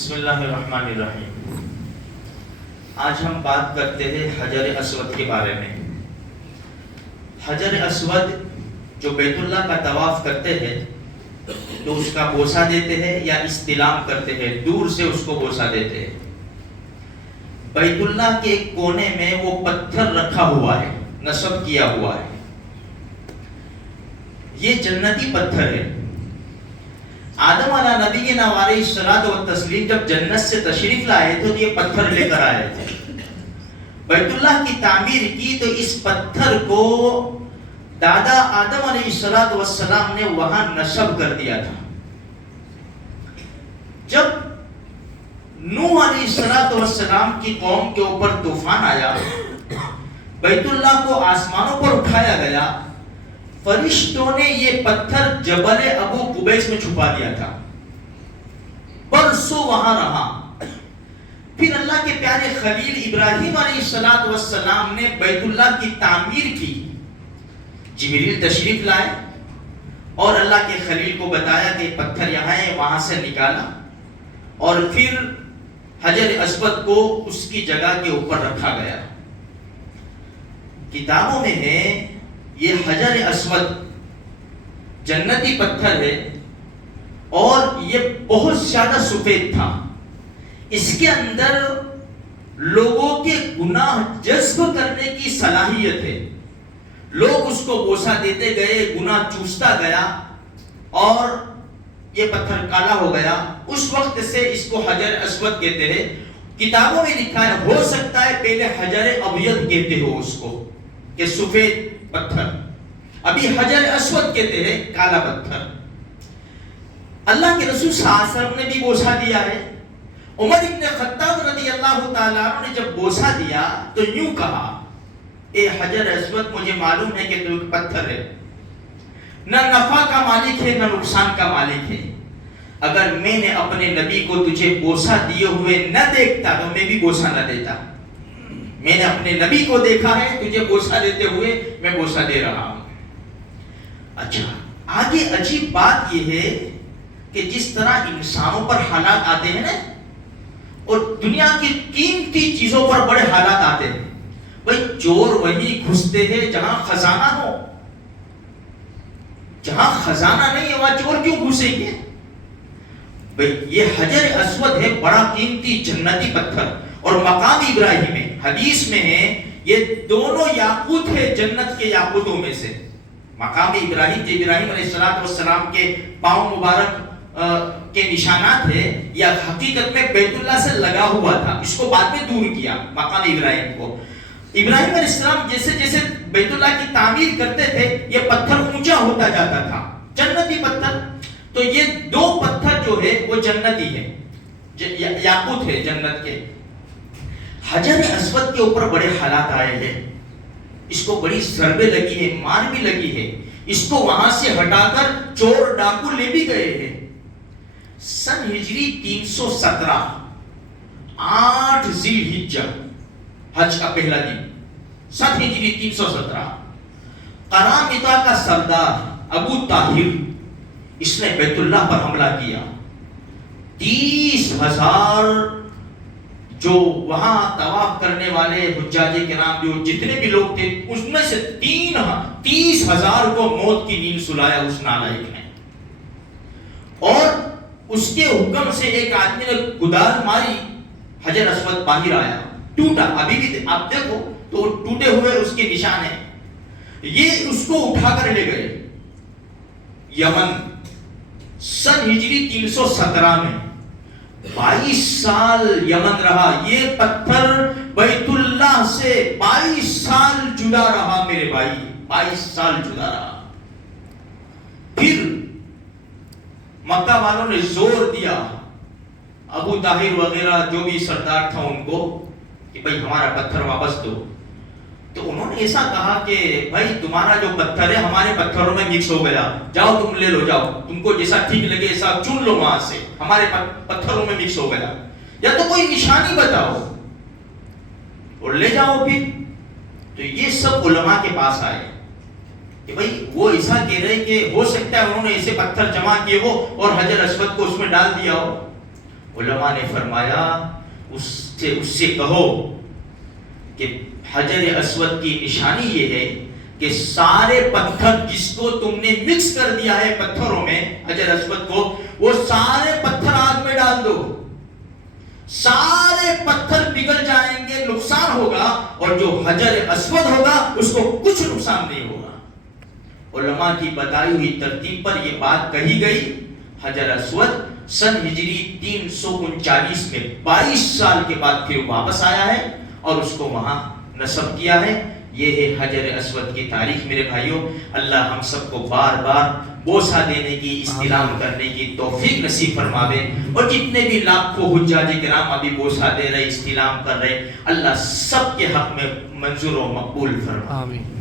بسم اللہ الرحمن الرحیم۔ آج ہم بات کرتے ہیں حجر اسود کے بارے میں۔ حجر اسود جو بیت اللہ کا طواف کرتے ہیں تو اس کا بوسہ دیتے ہیں یا استلام کرتے ہیں، دور سے اس کو بوسہ دیتے ہیں۔ بیت اللہ کے ایک کونے میں وہ پتھر رکھا ہوا ہے، نصب کیا ہوا ہے۔ یہ جنتی پتھر ہے۔ آدم علیہ نبینا علیہ الصلوۃ والتسلیم جب جنت سے تشریف لائے تو یہ پتھر لے کر آئے تھے۔ بیت اللہ کی تعمیر کی تو اس پتھر کو دادا آدم علیہ الصلوۃ والسلام نے وہاں نصب کر دیا تھا۔ جب نوح علیہ الصلوۃ والسلام کی قوم کے اوپر طوفان آیا، بیت اللہ کو آسمانوں پر اٹھایا گیا، فرشتوں نے یہ پتھر جبل ابو قبیس میں چھپا دیا تھا، برسوں وہاں رہا۔ پھر اللہ کے پیارے خلیل ابراہیم علیہ السلام نے بیت اللہ کی تعمیر کی۔ جبریل تشریف لائے اور اللہ کے خلیل کو بتایا کہ پتھر یہاں ہے، وہاں سے نکالا اور پھر حجر اسود کو اس کی جگہ کے اوپر رکھا گیا۔ کتابوں میں ہے یہ حجر اسود جنتی پتھر ہے اور یہ بہت زیادہ سفید تھا۔ اس کے اندر لوگوں کے گناہ جذب کرنے کی صلاحیت ہے۔ لوگ اس کو بوسہ دیتے گئے، گناہ چوستا گیا اور یہ پتھر کالا ہو گیا۔ اس وقت سے اس کو حجر اسود کہتے ہیں۔ کتابوں میں لکھا ہے ہو سکتا ہے پہلے حجر ابیض کہتے ہو اس کو، کہ سفید پتھر، ابھی حجر اسود کہتے ہیں کالا پتھر۔ اللہ کے رسول صلی اللہ علیہ وسلم نے بھی بوسہ دیا ہے۔ عمر ابن خطاب رضی اللہ تعالیٰ عنہ نے جب بوسہ دیا تو یوں کہا، اے حجر اسود مجھے معلوم ہے کہ تو ایک پتھر ہے، نہ نفع کا مالک ہے نہ نقصان کا مالک ہے۔ اگر میں نے اپنے نبی کو تجھے بوسہ دیے ہوئے نہ دیکھتا تو میں بھی بوسہ نہ دیتا۔ میں نے اپنے نبی کو دیکھا ہے، تجھے بوسہ دیتے ہوئے میں بوسہ دے رہا ہوں۔ اچھا، آگے عجیب بات یہ ہے کہ جس طرح انسانوں پر حالات آتے ہیں نا، اور دنیا کی قیمتی چیزوں پر بڑے حالات آتے ہیں، بھئی چور وہیں گھستے ہیں جہاں خزانہ ہو۔ جہاں خزانہ نہیں ہے وہاں چور کیوں گھسیں گے؟ بھئی یہ حجر اسود ہے، بڑا قیمتی جنتی پتھر، اور مقام ابراہیم ہے۔ حدیث میں ہے یہ دونوں یاقوت ہے جنت کے یاقوتوں میں سے۔ مقام ابراہیم جو ابراہیم علیہ السلام کے پاؤں مبارک کے نشانات ہے، یا حقیقت میں بیت اللہ سے لگا ہوا تھا، اس کو بعد میں دور کیا مقام ابراہیم کو۔ ابراہیم علیہ السلام جیسے جیسے بیت اللہ کی تعمیر کرتے تھے یہ پتھر اونچا ہوتا جاتا تھا، جنتی پتھر۔ تو یہ دو پتھر جو ہے وہ جنتی ہے، یاقوت ہے جنت کے۔ حجر اسود کے اوپر بڑے حالات آئے ہیں، اس کو بڑی ضربیں لگی ہے، مار بھی لگی ہے، اس کو وہاں سے ہٹا کر چور ڈاکو لے بھی گئے ہیں۔ سن ہجری 317 8 ذی الحجہ حج کا پہلا دن، سن ہجری 317 قرامطہ کا سردار ابو طاہر اس نے بیت اللہ پر حملہ کیا۔ 30,000 جو وہاں طواف کرنے والے حجاج کرام جو جتنے بھی لوگ تھے اس میں سے 30,000 کو موت کی نیند سلایا اس نالائق نے۔ اور اس کے حکم سے ایک آدمی نے گداز ماری، حجر اسود باہر آیا، ٹوٹا۔ ابھی بھی آپ دیکھو تو ٹوٹے ہوئے اس کے نشان ہیں۔ یہ اس کو اٹھا کر لے گئے یمن، سن ہجری 317 میں 22 سال یمن رہا یہ پتھر، بیت اللہ سے 22 سال جدا رہا میرے بھائی، 22 سال جدا رہا۔ پھر مکہ والوں نے زور دیا، ابو طاہر وغیرہ جو بھی سردار تھا ان کو، کہ بھائی ہمارا پتھر واپس دو۔ تو انہوں نے ایسا کہا کہ بھائی تمہارا جو پتھر ہے ہمارے پتھروں میں مکس ہو گیا، جاؤ تم لے لو، جاؤ تم کو جیسا ٹھیک لگے ایسا چن لو وہاں سے، ہمارے پتھروں میں مکس ہو گیا، یا تو کوئی نشانی بتاؤ اور لے جاؤ پھر۔ تو یہ سب علماء کے پاس آئے کہ بھائی وہ ایسا کہہ رہے کہ ہو سکتا ہے انہوں نے ایسے پتھر جمع کیے ہو اور حجر اسود کو اس میں ڈال دیا ہو۔ علماء نے فرمایا اس سے کہو کہ حجر اسود کی نشانی یہ ہے کہ سارے پتھر جس کو تم نے مکس کر دیا ہے پتھروں میں حجر اسود کو، وہ سارے پتھر آگ میں ڈال دو، سارے پتھر پگھل جائیں گے، نقصان ہوگا، اور جو حجر اسود ہوگا اس کو کچھ نقصان نہیں ہوگا۔ علماء کی بتائی ہوئی ترتیب پر یہ بات کہی گئی۔ حجر اسود سن ہجری 339 میں 22 سال کے بعد پھر واپس آیا ہے اور اس کو وہاں نصب کیا ہے۔ یہ ہے حجر اسود کی تاریخ میرے بھائیوں۔ اللہ ہم سب کو بار بار بوسہ دینے کی، استلام کرنے کی توفیق نصیب فرماوے، اور جتنے بھی لاکھوں حجاج کرام ابھی بوسہ دے رہے، استلام کر رہے، اللہ سب کے حق میں منظور و مقبول فرمائے۔ آمین۔